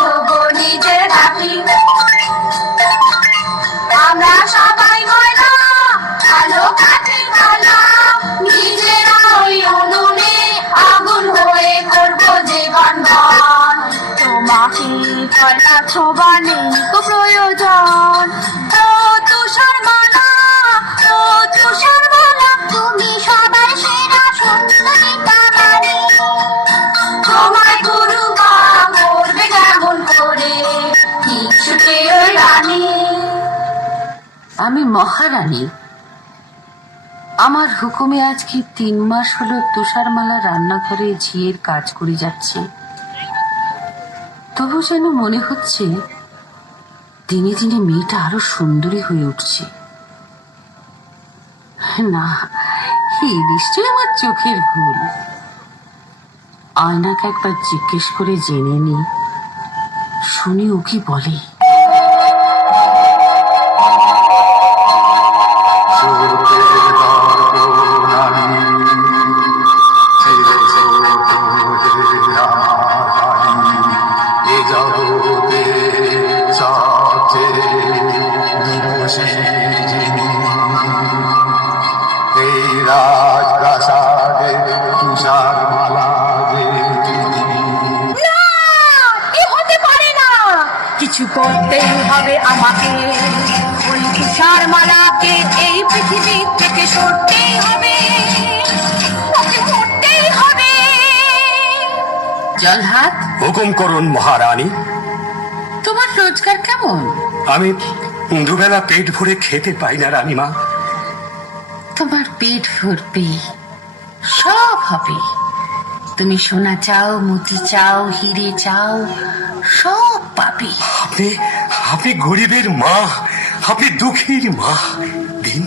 ধোবো নিজের ঘাটি। আমরা সবাই ময়না আলো কাঠি কালা, নিজেরা ওই উনুনে আগুন হয়ে করবো জীবন গান। তোমাকে কয়লা ছোবা নেই তো প্রয়োজন, ও তুষার মালা, ও তুষার মালা, তুমি সবার সেরা সুন্দরী কামারি। তোমায় গুরু বা করবে কেমন করে কিছুতে ওই রানী। আমি মহারানী, আমার হুকুমে আজকে 3 মাস হলো তুষারমালা রান্নাঘরে ঝিয়ের কাজ করে যাচ্ছে। তবু যেন মনে হচ্ছে দিনে দিনে মেয়েটা আরো সুন্দরী হয়ে উঠছে। না, এই নিশ্চয়ই আমার চোখের ভুল। আয়নাকে একবার জিজ্ঞেস করে জেনে নি, শুনি ও কি বলে। কিছু করতেই হবে আমাকে, ওই তুষার মালাকে এই পৃথিবী থেকে সরতেই হবে, ওকে মরতেই হবে। জলহাত, হুকুম করুন মহারানী। তোমার রোজগার কেমন? আমি দুবেলা পেট ভরে খেতে পাই না রানীমা। তোমার পেট ভরবে, সব হবে। তুমি সোনা চাও, মতি চাও, হিরে চাও, সব পাবে। আপনি আপনি গরিবের মা, আপনি দুঃখীর মা। দিন